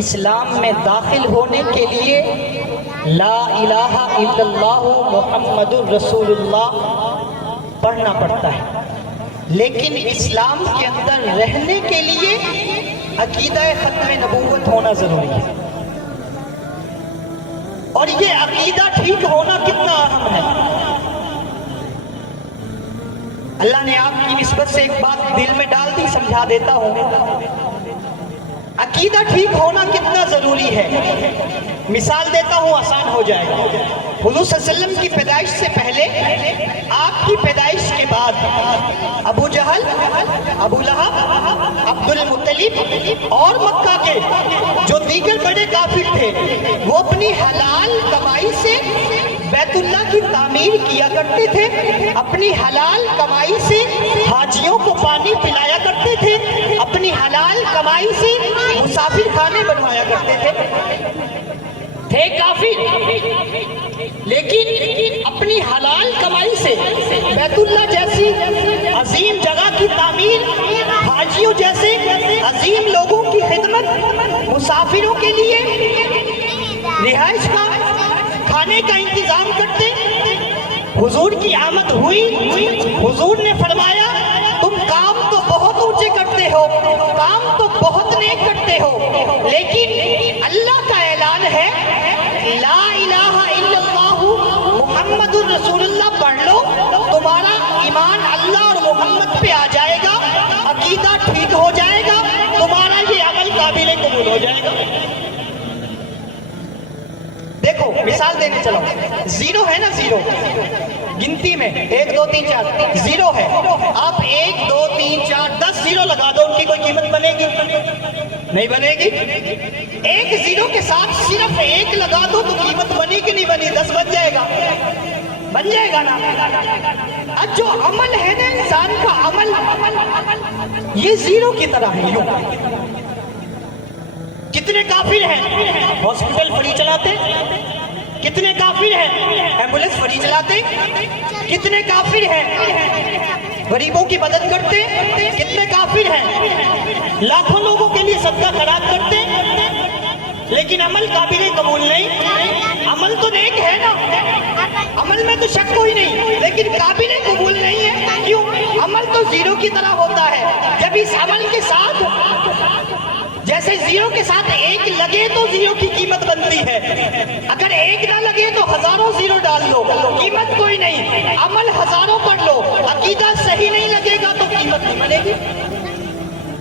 اسلام میں داخل ہونے کے لیے لا الہ الا اللہ محمد الرسول اللہ پڑھنا پڑتا ہے، لیکن اسلام کے اندر رہنے کے لیے عقیدہ ختم نبوت ہونا ضروری ہے۔ اور یہ عقیدہ ٹھیک ہونا کتنا اہم ہے۔ اللہ نے آپ کی نسبت سے ایک بات دل میں ڈال دی، سمجھا دیتا ہوں۔ عقیدہ ٹھیک ہونا کتنا ضروری ہے، مثال دیتا ہوں، آسان ہو جائے گا۔ حضور صلی اللہ علیہ وسلم کی پیدائش سے پہلے، آپ کی پیدائش کے بعد ابو جہل، ابو لہب، عبد المطلب اور مکہ کے جو دیگر بڑے کافر تھے، وہ اپنی حلال کمائی سے بیت اللہ کی تعمیر کیا کرتے تھے، اپنی حلال کمائی سے حاجیوں کو پانی پلایا کرتے تھے، اپنی حلال کمائی سے مسافر خانے بنوایا کرتے تھے کافر، لیکن اپنی حلال کمائی سے بیت اللہ جیسی عظیم جگہ کی تعمیر، حاجیوں جیسے عظیم لوگوں کی خدمت، مسافروں کے لیے رہائش کا، کھانے کا انتظام کرتے۔ حضور کی آمد ہوئی، حضور نے فرمایا تم کام تو بہت اونچے کرتے ہو، کام تو بہت نیک کرتے ہو، لیکن اللہ کا اعلان ہے لا الہ الا اللہ محمد الرسول اللہ پڑھ لو، تمہارا ایمان اللہ اور محمد پہ آ جائے گا، عقیدہ ٹھیک ہو جائے گا، تمہارا یہ عمل قابل قبول ہو جائے گا۔ دیکھو مثال دینے چلو، زیرو ہے نا، زیرو گنتی میں 1 2 3 4 زیرو ہے، آپ 1 2 3 4 10 زیرو لگا دو، ان کی کوئی قیمت بنے گی؟ نہیں بنے گی۔ ایک زیرو کے ساتھ صرف 1 لگا دو تو قیمت بنی کہ نہیں بنی؟ 10 بن جائے گا، بن جائے گا نا۔ اب جو عمل ہے نا انسان کا عمل، یہ زیرو کی طرح ہے۔ یوں کتنے کافر ہیں ہاسپٹل فری چلاتے؟ کتنے کافر ہیں ایمبولینس فری چلاتے؟ کتنے کافر ہیں غریبوں کی مدد کرتے؟ کتنے کافر ہیں لاکھوں لوگوں کے لیے صدقہ خیرات کرتے؟ لیکن عمل قابل قبول نہیں۔ عمل تو نیک ہے نا، عمل میں تو شک کوئی نہیں، لیکن قابل قبول نہیں ہے۔ کیوں؟ عمل تو زیرو کی طرح ہوتا ہے۔ جب اس عمل کے ساتھ، جیسے زیرو کے ساتھ 1 لگے تو زیرو کی قیمت بنتی ہے، اگر 1 نہ لگے تو ہزاروں زیرو ڈال لو، قیمت کوئی نہیں۔ عمل ہزاروں کر لو، عقیدہ صحیح نہیں لگے گا تو قیمت نہیں بنے گی۔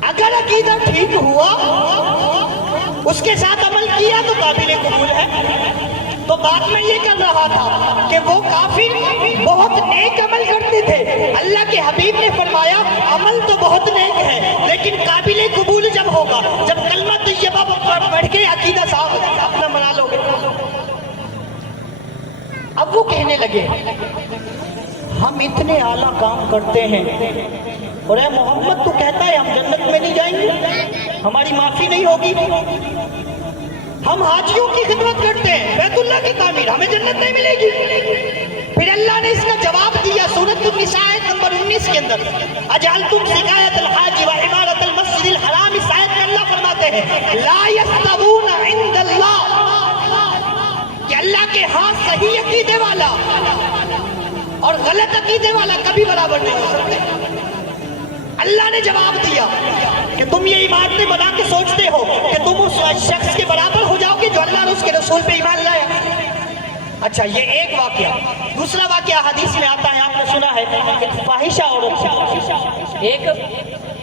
اگر عقیدہ ٹھیک ہوا، اس کے ساتھ عمل کیا تو قابل قبول ہے۔ تو بات میں یہ کر رہا تھا کہ وہ کافر بہت نیک عمل کرتے تھے، اللہ کے حبیب نے فرمایا عمل تو بہت نیک ہے، لیکن قابل قبول جب ہوگا، جب کلمہ طیبہ پڑھ کے عقیدہ صاحب اپنا بنا لو گے۔ اب وہ کہنے لگے ہم اتنے اعلیٰ کام کرتے ہیں، اور اے محمد تو کہتا ہے ہم جنت میں نہیں جائیں گے، ہماری معافی نہیں ہوگی، ہم حاجیوں کی خدمت کرتے ہیں، بیت اللہ کی تعمیر، ہمیں جنت نہیں ملے گی۔ پھر اللہ نے اس کا جواب دیا سورۃ النساء آیت نمبر 19 کے اندر، اجعلتم سقایۃ الحاج وعمارۃ المسجد الحرام، اس آیت میں اللہ فرماتے ہیں لا یستوون عند اللہ، کہ اللہ کے ہاں صحیح عقیدے والا اور غلط عقیدے والا کبھی برابر نہیں ہو سکتے۔ اللہ نے جواب دیا کہ تم یہ عمارتیں بنا کے سوچتے ہو کہ تم اس شخص کے برابر ہو جاؤ گے جو اللہ اور اس کے رسول پہ ایمان لایا۔ اچھا، یہ ایک واقعہ۔ دوسرا واقعہ حدیث میں آتا ہے، آپ نے سنا ہے، ایک فاحشہ عورت، ایک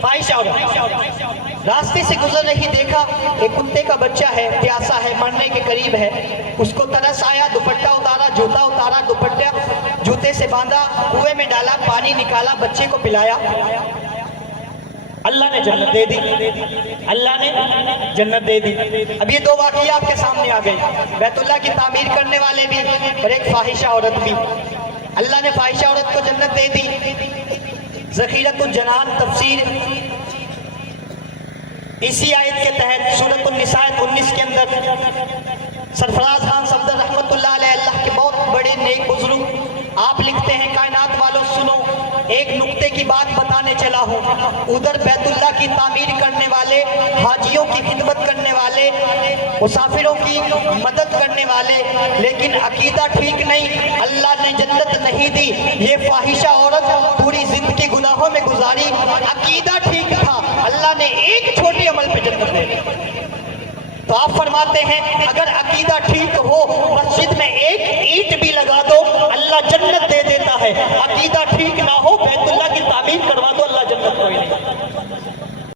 فاحشہ عورت راستے سے گزر رہی، دیکھا ایک کتے کا بچہ ہے، پیاسا ہے، مرنے کے قریب ہے، اس کو ترس آیا، دوپٹہ اتارا، جوتا اتارا، دوپٹہ جوتے سے باندھا، کنویں میں ڈالا، پانی نکالا، بچے کو پلایا، اللہ نے جنت دے دی، اللہ نے جنت دے دی۔ اب یہ 2 واقعہ آپ کے سامنے آ گئے، بیت اللہ کی تعمیر کرنے والے بھی اور ایک فاحشہ عورت بھی۔ اللہ نے فاحشہ عورت کو جنت دے دی۔ ذخیرۃ الجنان تفسیر اسی آیت کے تحت سورۃ النساء 19 کے اندر سرفراز خان صفدر رحمت اللہ علیہ، اللہ کے بہت بڑے نیک بزرگ، آپ لکھتے ہیں کائنات والوں سنو، ایک نقطے کی بات بتانے چلا ہوں۔ ادھر بیت اللہ کی تعمیر کرنے والے، حاجیوں کی خدمت کرنے والے، مسافروں کی مدد کرنے والے، لیکن عقیدہ ٹھیک نہیں، اللہ نے جنت نہیں دی۔ یہ فاحشہ عورت پوری زندگی گناہوں میں گزاری، عقیدہ ٹھیک تھا، اللہ نے ایک چھوٹے عمل پہ جنت دے دی۔ تو آپ فرماتے ہیں اگر عقیدہ ٹھیک ہو، مسجد میں ایک اینٹ بھی لگا دو، اللہ جنت دے دیتا ہے۔ عقیدہ ٹھیک نہ ہو، بیت